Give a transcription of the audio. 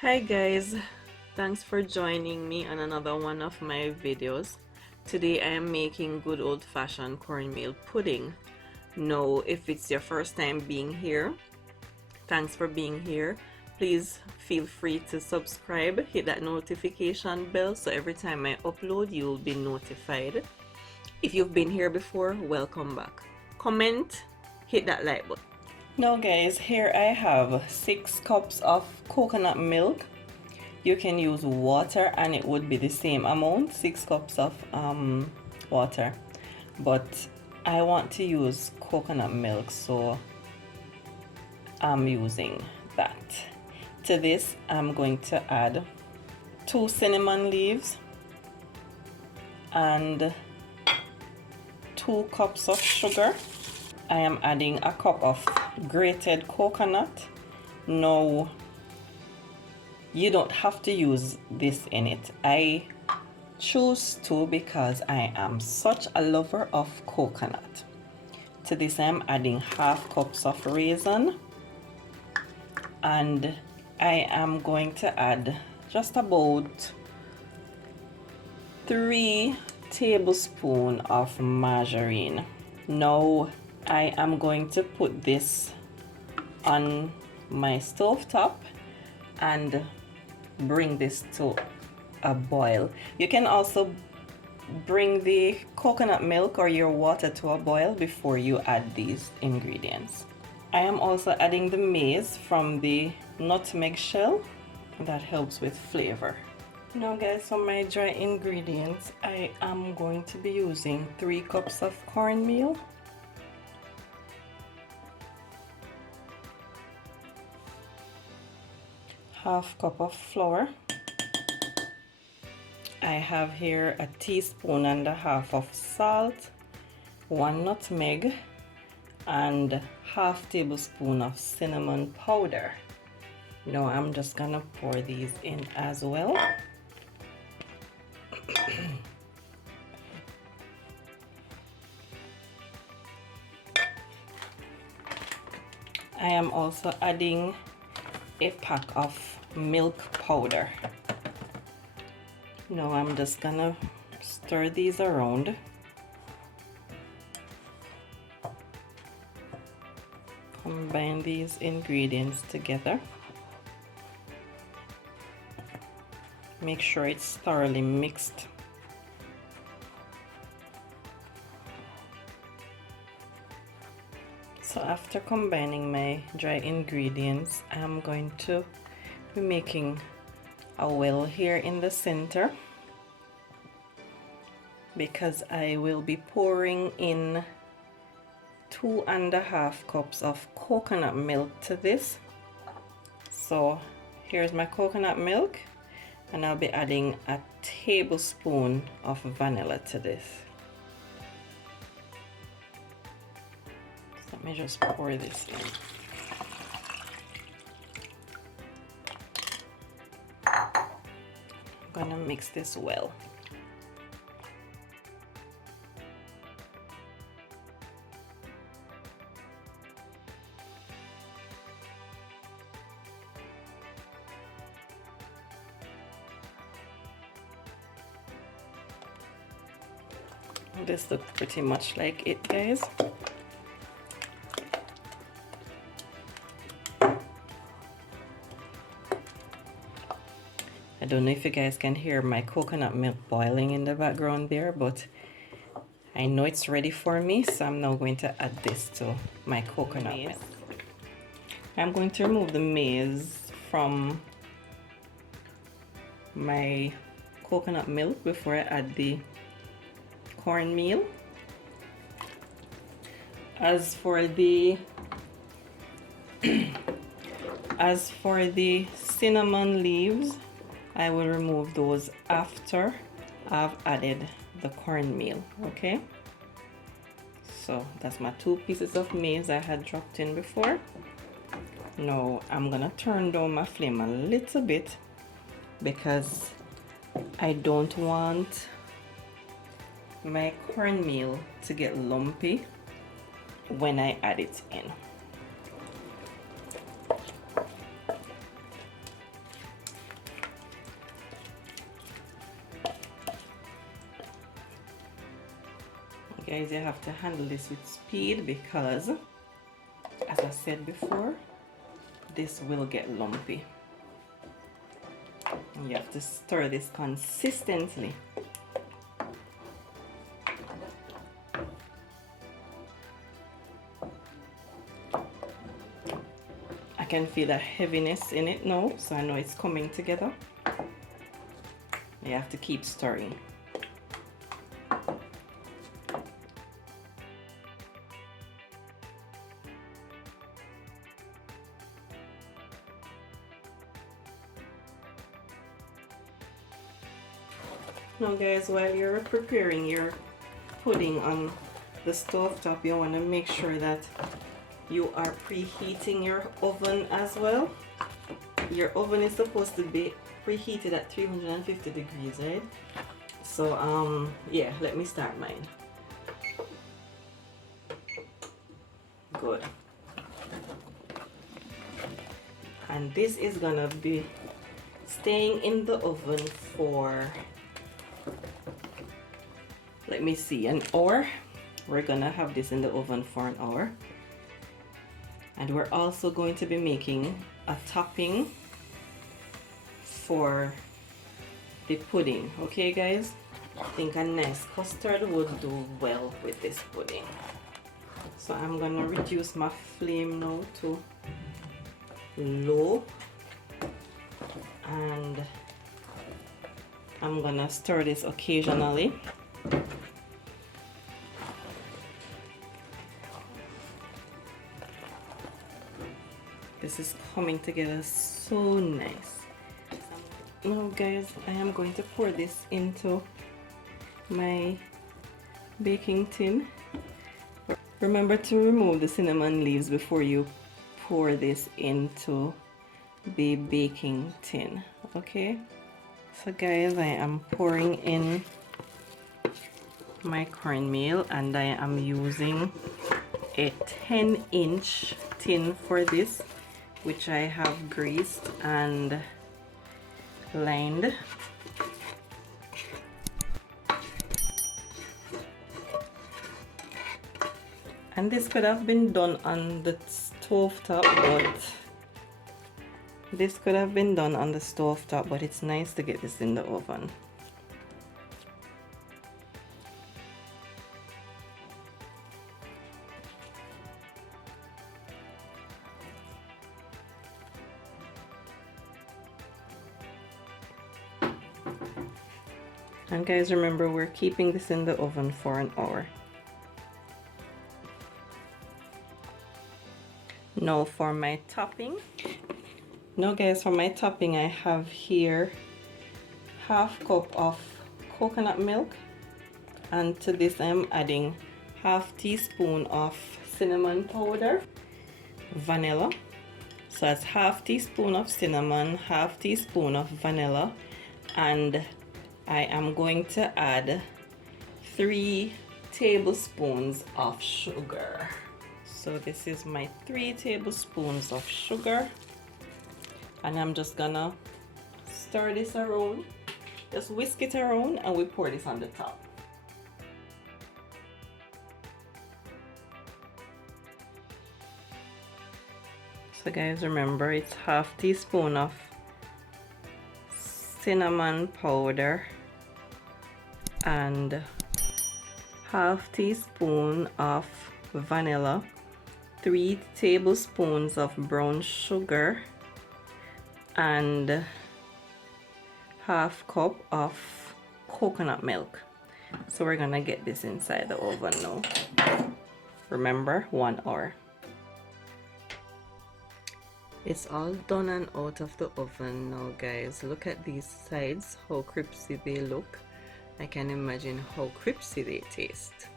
Hi guys, thanks for joining me on another one of my videos. Today I am making good old-fashioned cornmeal pudding. Now if it's your first time being here, thanks for being here. Please feel free to subscribe, hit that notification bell so every time I upload you'll be notified. If you've been here before, welcome back. Comment, hit that like button. Now guys, here I have 6 cups of coconut milk. You can use water and it would be the same amount, 6 cups of water, but I want to use coconut milk, so I'm using that. To this I'm going to add 2 cinnamon leaves and 2 cups of sugar. I am adding a cup of grated coconut. Now you don't have to use this in it. I choose to because I am such a lover of coconut. To this I'm adding half cups of raisin, and I am going to add just about 3 tablespoons of margarine. Now I am going to put this on my stove top and bring this to a boil. You can also bring the coconut milk or your water to a boil before you add these ingredients. I am also adding the maize from the nutmeg shell. That helps with flavor. Now guys, for my dry ingredients, I am going to be using 3 cups of cornmeal, half cup of flour. I have here a teaspoon and a half of salt, 1 nutmeg, and half tablespoon of cinnamon powder. Now I'm just gonna pour these in as well. I am also adding a pack of milk powder. Now I'm just gonna stir these around. Combine these ingredients together. Make sure it's thoroughly mixed. So after combining my dry ingredients, I'm going to be making a well here in the center, because I will be pouring in 2.5 cups of coconut milk to this. So here's my coconut milk, and I'll be adding a tablespoon of vanilla to this. Let me just pour this in. I'm gonna mix this well. This looks pretty much like it, guys. I don't know if you guys can hear my coconut milk boiling in the background there, but I know it's ready for me, so I'm now going to add this to my coconut milk. I'm going to remove the maize from my coconut milk before I add the cornmeal. As for the cinnamon leaves, I will remove those after I've added the cornmeal. Okay, so that's my 2 pieces of maize I had dropped in before. Now I'm gonna turn down my flame a little bit because I don't want my cornmeal to get lumpy when I add it in. Guys, you have to handle this with speed because, as I said before, this will get lumpy. You have to stir this consistently. I can feel the heaviness in it now, so I know it's coming together. You have to keep stirring. Now guys, while you're preparing your pudding on the stove top, you want to make sure that you are preheating your oven as well. Your oven is supposed to be preheated at 350 degrees, right? So yeah, let me start mine. Good. And this is gonna be staying in the oven for, let me see, an hour. We're gonna have this in the oven for an hour. And we're also going to be making a topping for the pudding. Okay guys, I think a nice custard would do well with this pudding. So I'm gonna reduce my flame now to low, and I'm gonna stir this occasionally. This is coming together so nice. Now guys, I am going to pour this into my baking tin. Remember to remove the cinnamon leaves before you pour this into the baking tin, okay? So guys, I am pouring in my cornmeal, and I am using a 10-inch tin for this, which I have greased and lined. And this could have been done on the stove top, but it's nice to get this in the oven. And guys, remember, we're keeping this in the oven for an hour. Now for my topping. Now guys, for my topping, I have here half cup of coconut milk, and to this I'm adding half teaspoon of cinnamon powder, vanilla. So that's half teaspoon of cinnamon, half teaspoon of vanilla, and I am going to add 3 tablespoons of sugar. So this is my 3 tablespoons of sugar, and I'm just gonna stir this around, just whisk it around, and we pour this on the top. So guys, remember, it's half teaspoon of cinnamon powder and half teaspoon of vanilla, 3 tablespoons of brown sugar, and half cup of coconut milk. So we're gonna get this inside the oven now. Remember, 1 hour. It's all done and out of the oven now guys. Look at these sides, how crispy they look. I can imagine how crispy they taste.